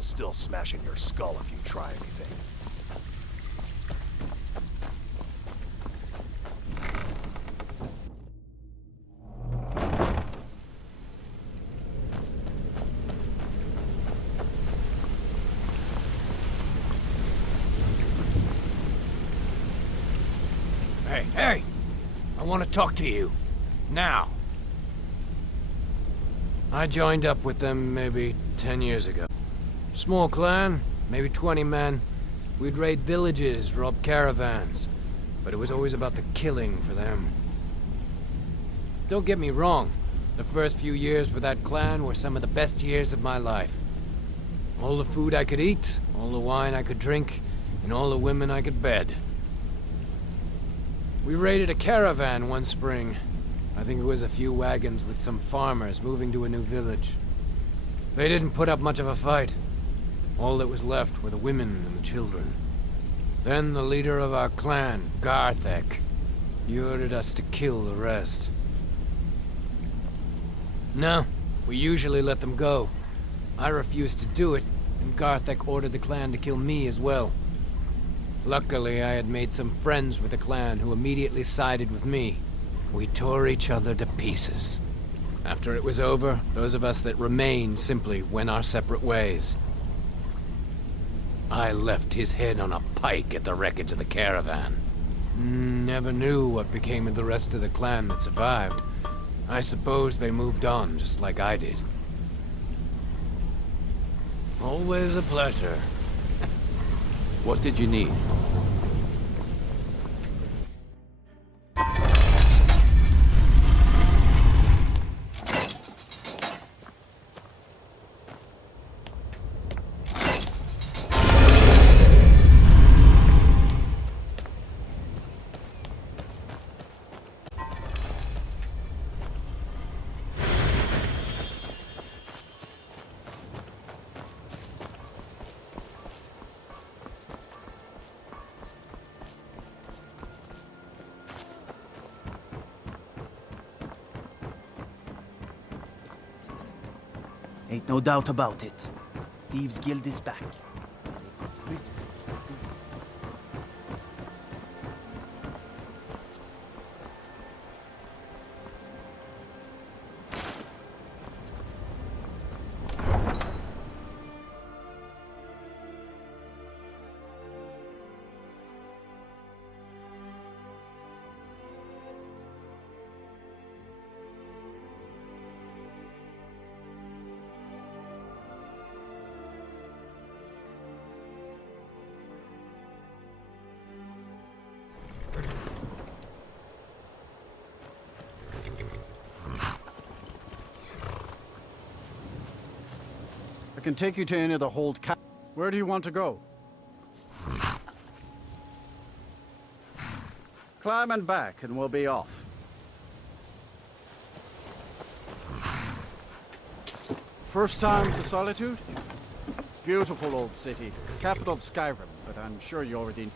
I'll still smash in your skull if you try anything. Hey! I want to talk to you. Now. I joined up with them maybe 10 years ago. Small clan, maybe 20 men. We'd raid villages, rob caravans. But it was always about the killing for them. Don't get me wrong. The first few years with that clan were some of the best years of my life. All the food I could eat, all the wine I could drink, and all the women I could bed. We raided a caravan one spring. I think it was a few wagons with some farmers moving to a new village. They didn't put up much of a fight. All that was left were the women and the children. Then the leader of our clan, Garthek, he ordered us to kill the rest. No, we usually let them go. I refused to do it, and Garthek ordered the clan to kill me as well. Luckily, I had made some friends with the clan who immediately sided with me. We tore each other to pieces. After it was over, those of us that remained simply went our separate ways. I left his head on a pike at the wreckage of the caravan. Never knew what became of the rest of the clan that survived. I suppose they moved on, just like I did. Always a pleasure. What did you need? Ain't no doubt about it. Thieves' Guild is back. I can take you to any of the hold cap. Where do you want to go? Climb and back, and we'll be off. First time to Solitude? Beautiful old city, capital of Skyrim, but I'm sure you already...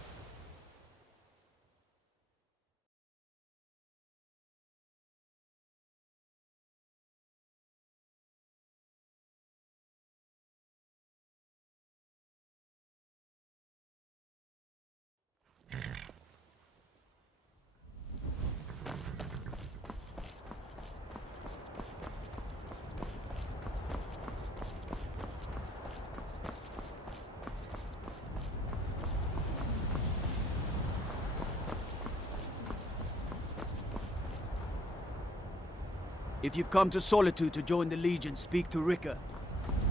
If you've come to Solitude to join the Legion, speak to Rika.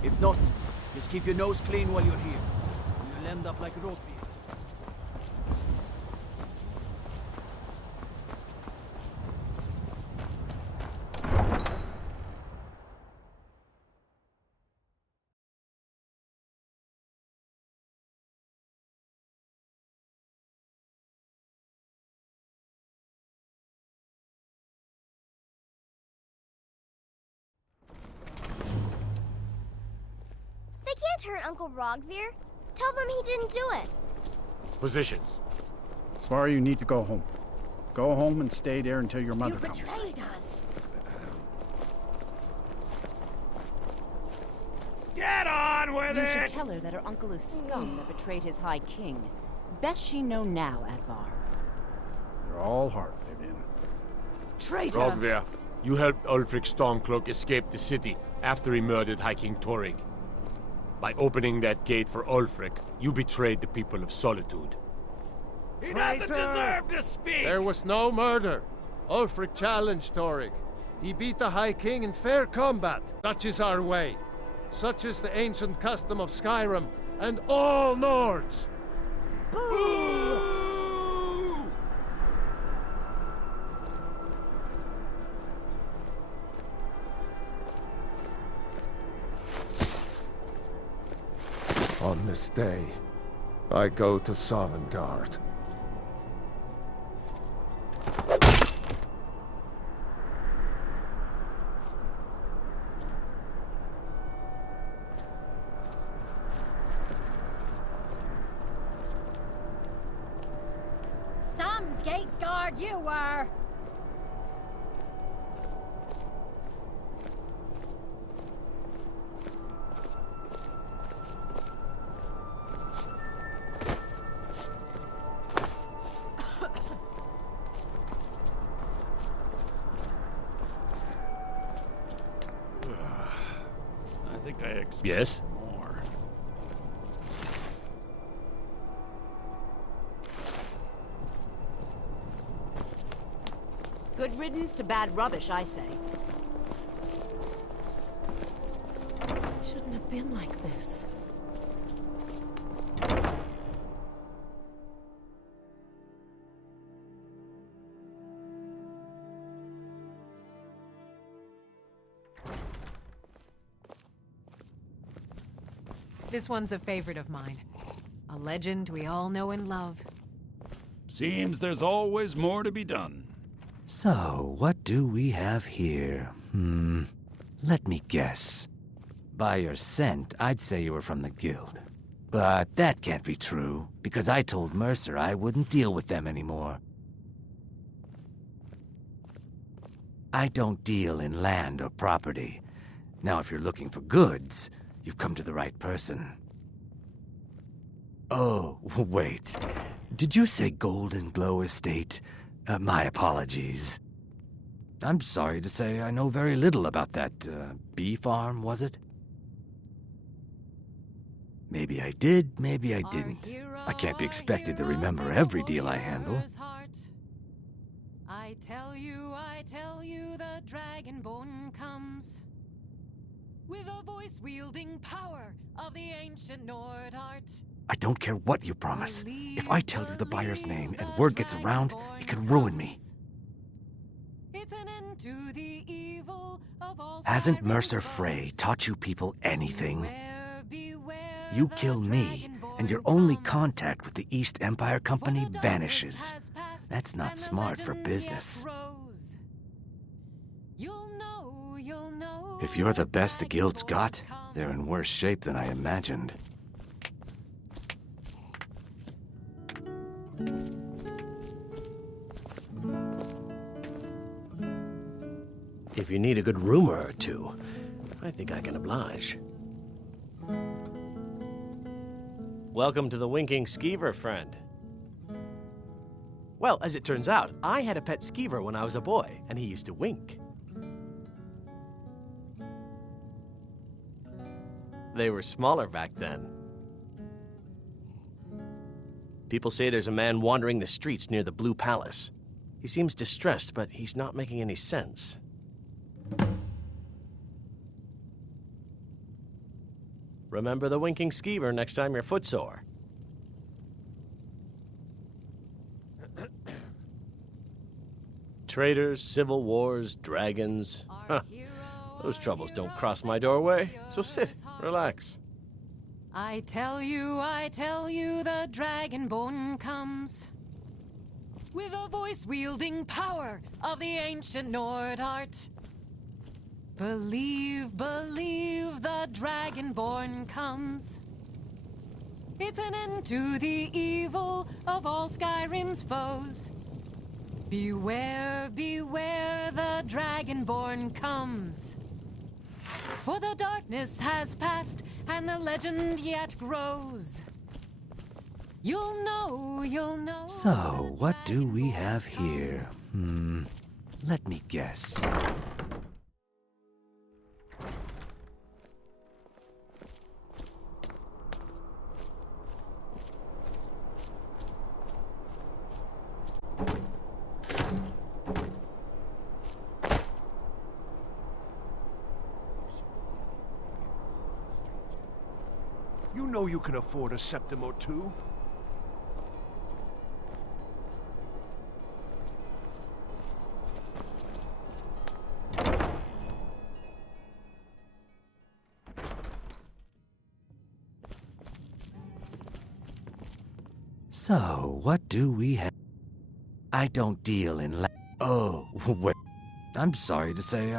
If not, just keep your nose clean while you're here. You'll end up like Rotby. They can't hurt Uncle Rogvir. Tell them he didn't do it. Positions. Sorry, you need to go home. Go home and stay there until your mother comes. You betrayed us. Get on with You should tell her that her uncle is scum that betrayed his High King. Best she know now, Advar. You're all heart, Vivian. Traitor! Rogvir, you helped Ulfric Stormcloak escape the city after he murdered High King Torrig. By opening that gate for Ulfric, you betrayed the people of Solitude. He doesn't deserve to speak! There was no murder. Ulfric challenged Torrig. He beat the High King in fair combat. Such is our way. Such is the ancient custom of Skyrim and all Nords. Boo! On this day, I go to Sovngarde. Some gate guard you were! I think I expect Yes? more. Good riddance to bad rubbish, I say. It shouldn't have been like this. This one's a favorite of mine. A legend we all know and love. Seems there's always more to be done. So, what do we have here? Let me guess. By your scent, I'd say you were from the Guild. But that can't be true, because I told Mercer I wouldn't deal with them anymore. I don't deal in land or property. Now, if you're looking for goods, you've come to the right person. Oh, wait. Did you say Golden Glow Estate? My apologies. I'm sorry to say I know very little about that, bee farm, was it? Maybe I did, maybe I didn't. I can't be expected to remember every deal I handle. I tell you, the Dragonborn comes. With a voice-wielding power of the ancient Nord art. I don't care what you promise. If I tell you the buyer's name and word gets around, it could ruin me. It's an end to the evil of all. Hasn't Mercer Frey taught you people anything? You kill me, and your only contact with the East Empire Company vanishes. That's not smart for business. If you're the best the Guild's got, they're in worse shape than I imagined. If you need a good rumor or two, I think I can oblige. Welcome to the Winking Skeever, friend. Well, as it turns out, I had a pet skeever when I was a boy, and he used to wink. They were smaller back then. People say there's a man wandering the streets near the Blue Palace. He seems distressed, but he's not making any sense. Remember the Winking Skeever next time you're footsore. Traitors, civil wars, dragons. Huh. Those troubles don't cross my doorway, so sit, relax. I tell you, the Dragonborn comes. With a voice-wielding power of the ancient Nord art. Believe, the Dragonborn comes. It's an end to the evil of all Skyrim's foes. Beware, the Dragonborn comes. For the darkness has passed, and the legend yet grows. You'll know. So, what do we have here? Let me guess. You know you can afford a septim or two. So, what do we have? I don't deal in Oh, wait. I'm sorry to say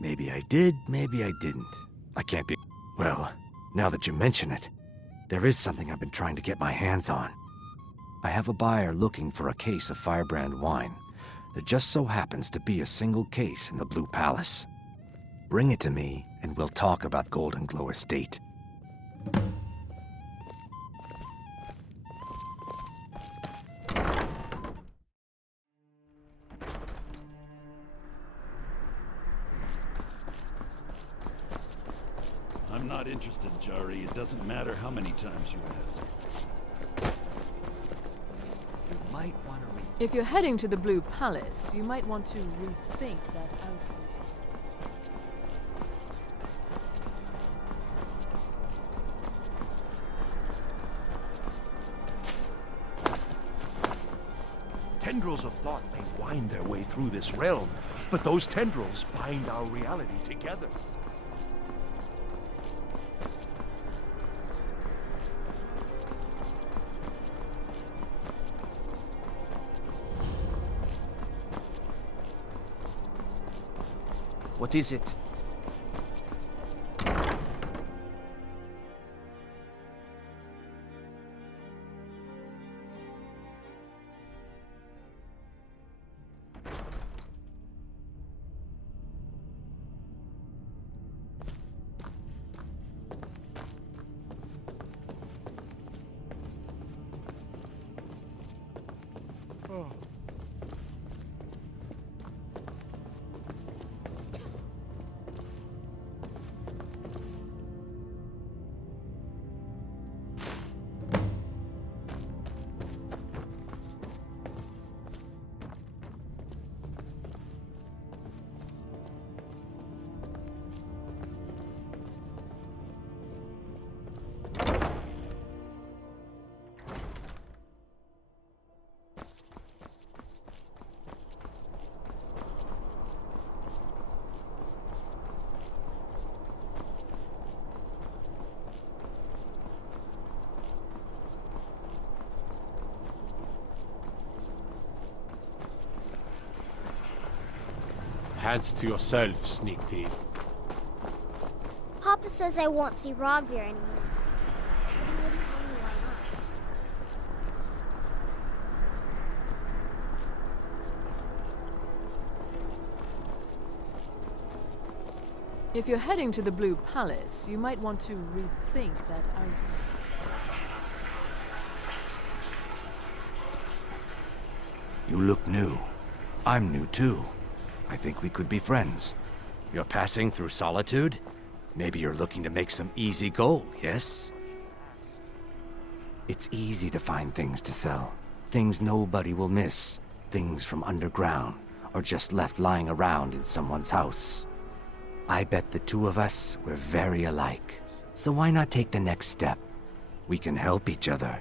Maybe I did, maybe I didn't. I can't be... Well, now that you mention it, there is something I've been trying to get my hands on. I have a buyer looking for a case of firebrand wine. There just so happens to be a single case in the Blue Palace. Bring it to me, and we'll talk about Golden Glow Estate. I'm not interested, Jari. It doesn't matter how many times you ask. You might want to If you're heading to the Blue Palace, you might want to rethink that outfit. Tendrils of thought may wind their way through this realm, but those tendrils bind our reality together. What is it? Oh. Hands to yourself, sneak thief. Papa says I won't see Rogvir anymore. But he wouldn't tell me why not. If you're heading to the Blue Palace, you might want to rethink that outfit. You look new. I'm new too. I think we could be friends. You're passing through Solitude? Maybe you're looking to make some easy gold, yes? It's easy to find things to sell. Things nobody will miss. Things from underground, or just left lying around in someone's house. I bet the two of us were very alike. So why not take the next step? We can help each other.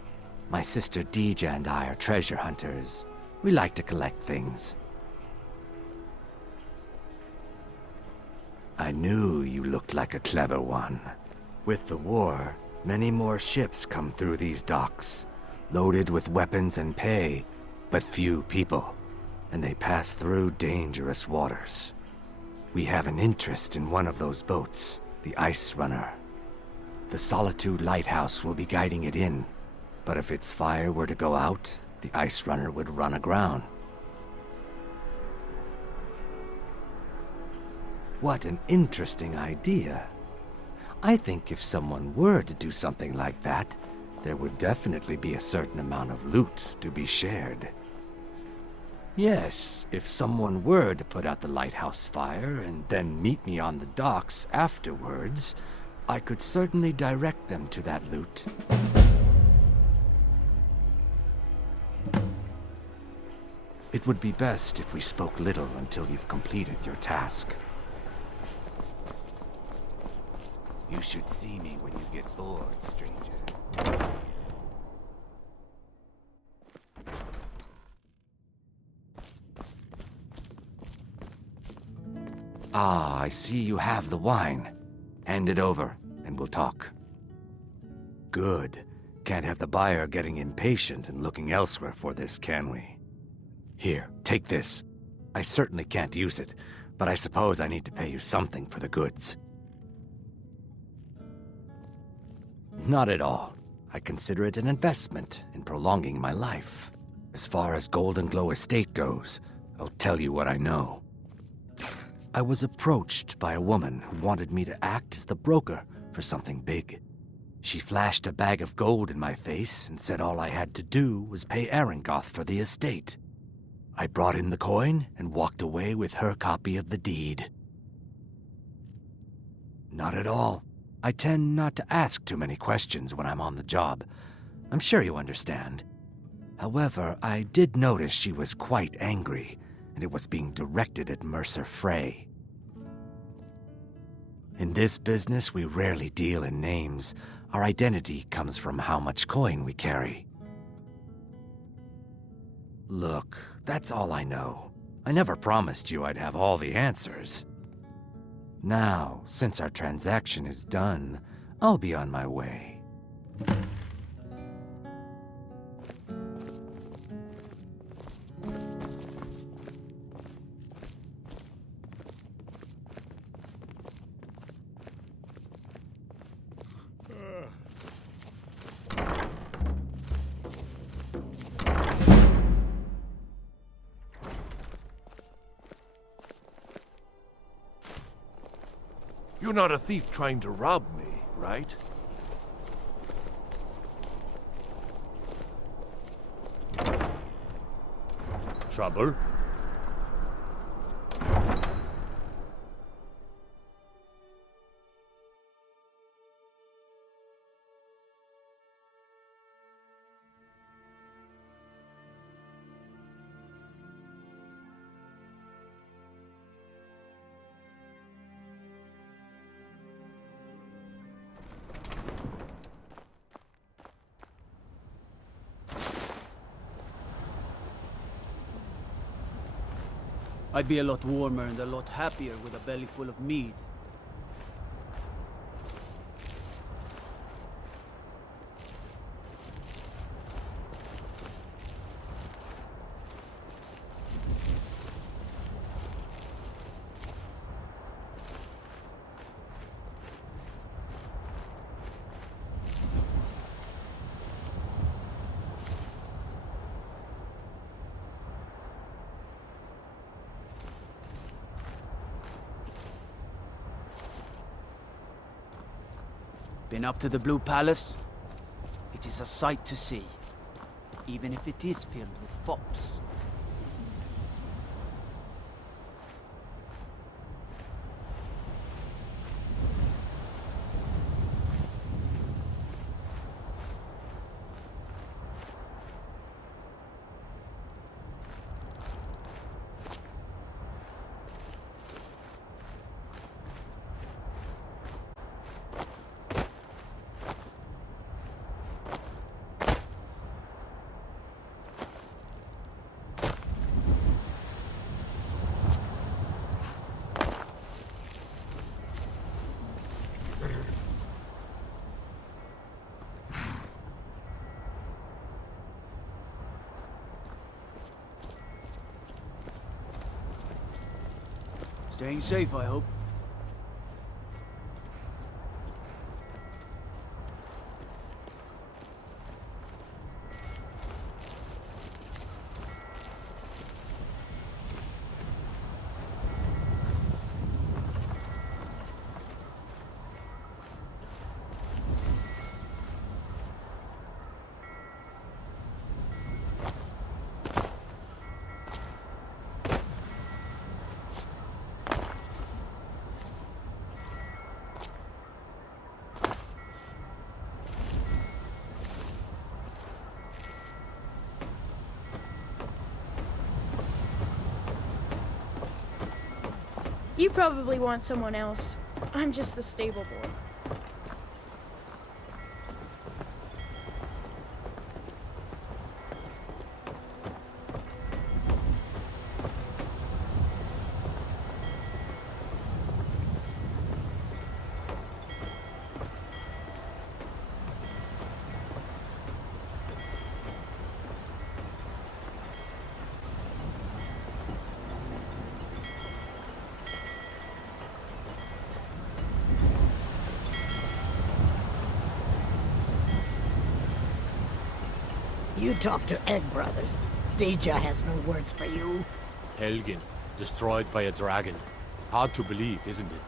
My sister Dija and I are treasure hunters. We like to collect things. I knew you looked like a clever one. With the war, many more ships come through these docks, loaded with weapons and pay, but few people, and they pass through dangerous waters. We have an interest in one of those boats, the Ice Runner. The Solitude Lighthouse will be guiding it in, but if its fire were to go out, the Ice Runner would run aground. What an interesting idea. I think if someone were to do something like that, there would definitely be a certain amount of loot to be shared. Yes, if someone were to put out the lighthouse fire and then meet me on the docks afterwards, I could certainly direct them to that loot. It would be best if we spoke little until you've completed your task. You should see me when you get bored, stranger. Ah, I see you have the wine. Hand it over, and we'll talk. Good. Can't have the buyer getting impatient and looking elsewhere for this, can we? Here, take this. I certainly can't use it, but I suppose I need to pay you something for the goods. Not at all. I consider it an investment in prolonging my life. As far as Golden Glow Estate goes, I'll tell you what I know. I was approached by a woman who wanted me to act as the broker for something big. She flashed a bag of gold in my face and said all I had to do was pay Arangoth for the estate. I brought in the coin and walked away with her copy of the deed. Not at all. I tend not to ask too many questions when I'm on the job. I'm sure you understand. However, I did notice she was quite angry, and it was being directed at Mercer Frey. In this business, we rarely deal in names. Our identity comes from how much coin we carry. Look, that's all I know. I never promised you I'd have all the answers. Now, since our transaction is done, I'll be on my way. You're not a thief trying to rob me, right? Trouble? I'd be a lot warmer and a lot happier with a belly full of mead. Been up to the Blue Palace? It is a sight to see, even if it is filled with fops. Staying safe, I hope. You probably want someone else. I'm just the stable boy. You talk to Egg Brothers. Deja has no words for you. Helgen, destroyed by a dragon. Hard to believe, isn't it?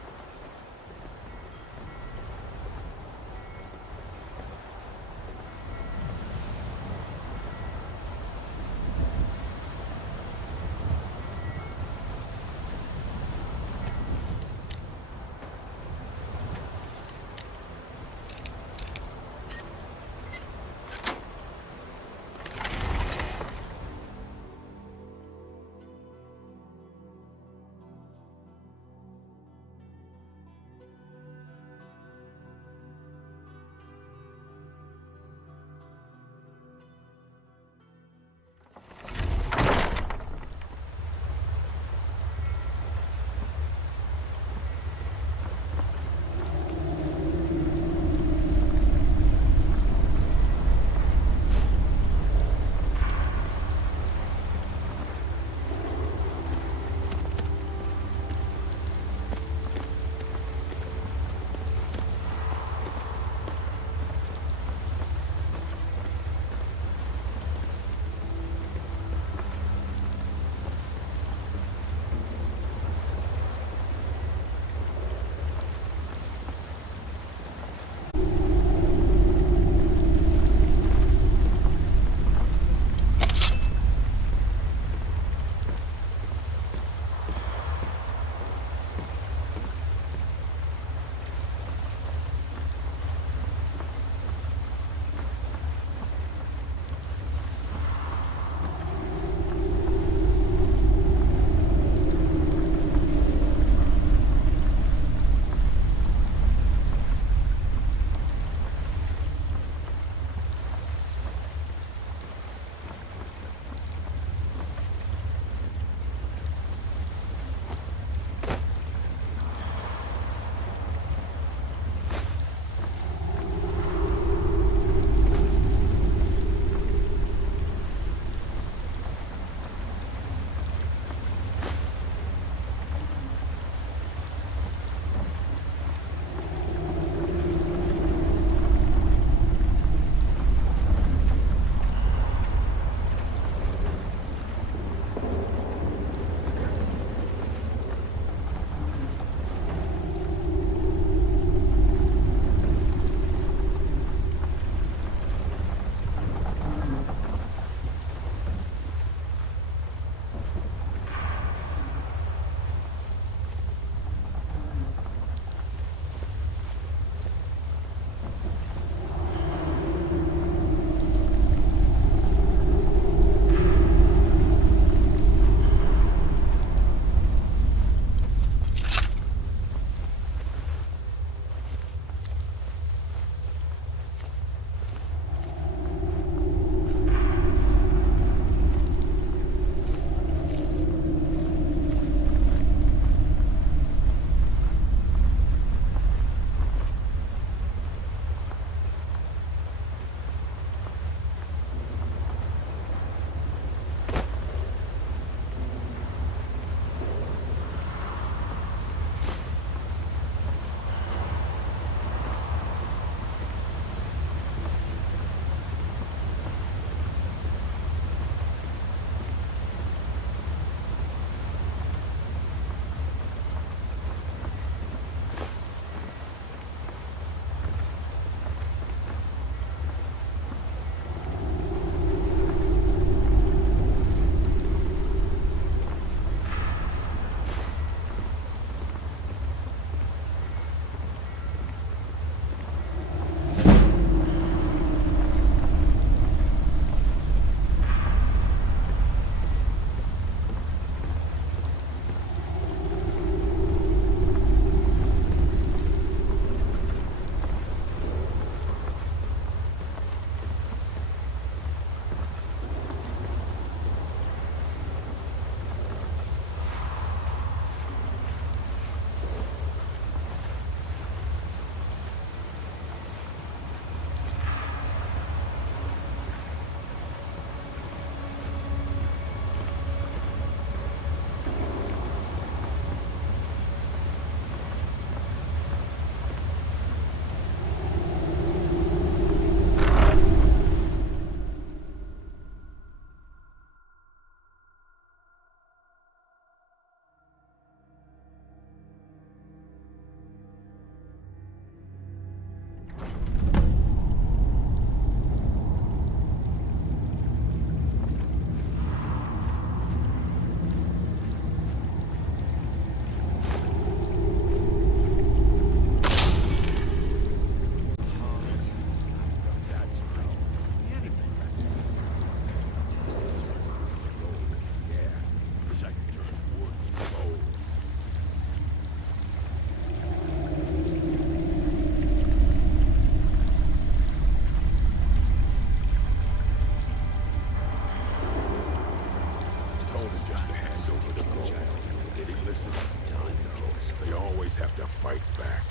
have to fight back.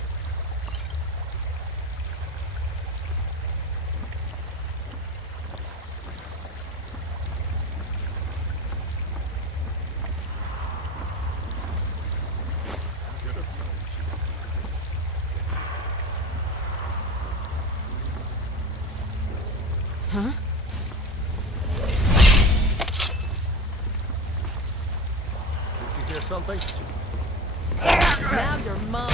Huh? Did you hear something? Now you're mine.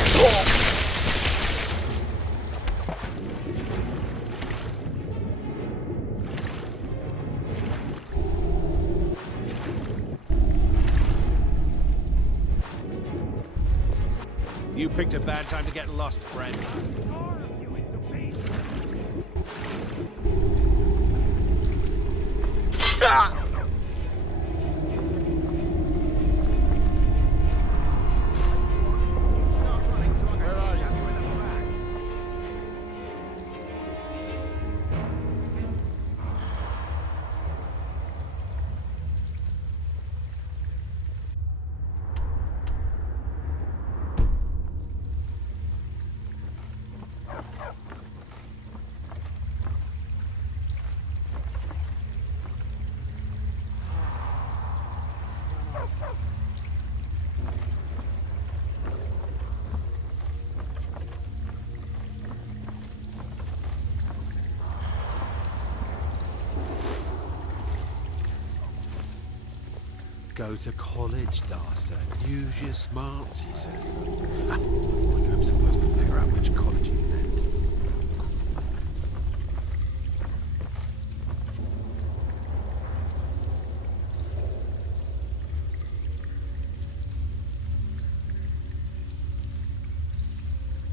You picked a bad time to get lost, friend. Go to college, Darcy. Use your smarts, he said. Like I'm supposed to figure out which college he meant.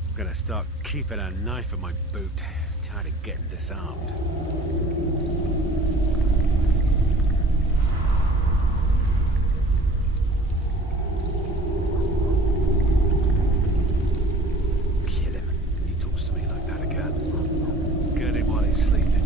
I'm gonna start keeping a knife in my boot. Tired of getting disarmed. Sleeping.